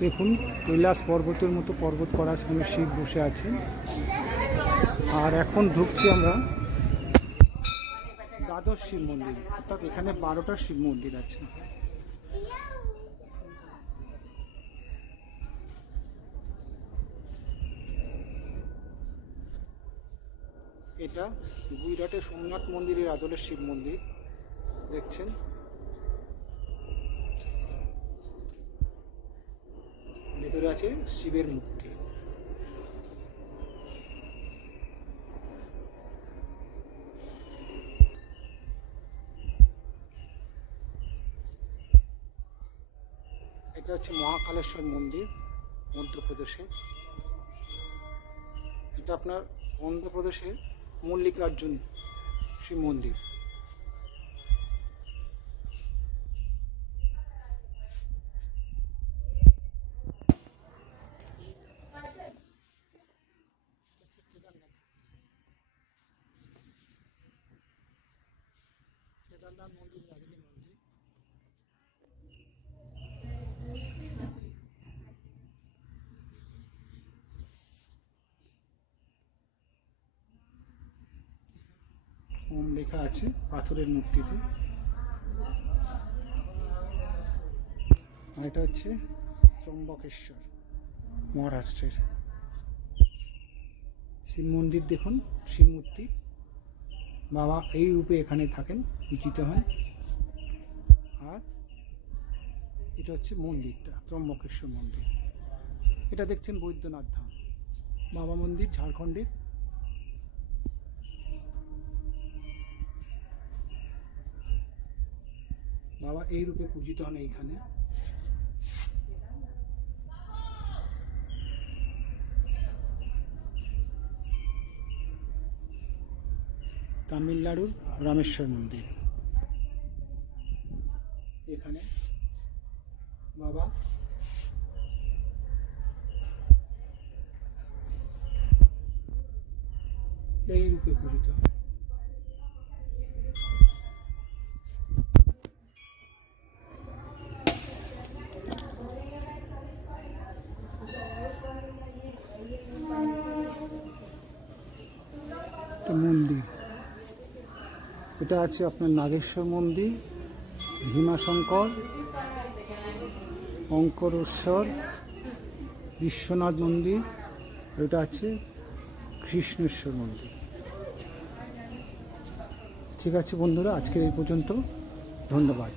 দেখুন কৈলাস পর্বতের মতো পর্বত করা সেখানে শিব বসে আছেন। আর এখন ঢুকছি আমরা দ্বাদশ শিব মন্দির, অর্থাৎ এখানে 12টা শিব মন্দির আছে। এটা গুজরাটের সোমনাথ মন্দিরের আদলের শিব মন্দির দেখছেন। ভেতরে আছে শিবের মূর্তি। এটা হচ্ছে মহাকালেশ্বর মন্দির মধ্যপ্রদেশে। এটা আপনার অন্ধ্রপ্রদেশের মল্লিকার্জুন শিব মন্দির। কেদারনাথ মন্দির রাজনী মন্দির। ওম লেখা আছে পাথরের মূর্তিতে। আর এটা হচ্ছে ত্রম্বকেশ্বর মহারাষ্ট্রের শিব মন্দির। দেখুন শিব মূর্তি, বাবা এই রূপে এখানে থাকেন, পূজিত হন। আর এটা হচ্ছে মন্দিরটা ত্রম্বকেশ্বর মন্দির। এটা দেখছেন বৈদ্যনাথ ধাম বাবা মন্দির ঝাড়খণ্ডের। বাবা এই রূপে পূজিত হন এইখানে। তামিলনাড়ুর রামেশ্বর মন্দির, এখানে বাবা এই রূপে পূজিত হন। মন্দির এটা আছে আপনার নাগেশ্বর মন্দির, ভীমাশঙ্কর, অঙ্করেশ্বর, বিশ্বনাথ মন্দির। এটা আছে কৃষ্ণেশ্বর মন্দির। ঠিক আছে বন্ধুরা, আজকের এই পর্যন্ত। ধন্যবাদ।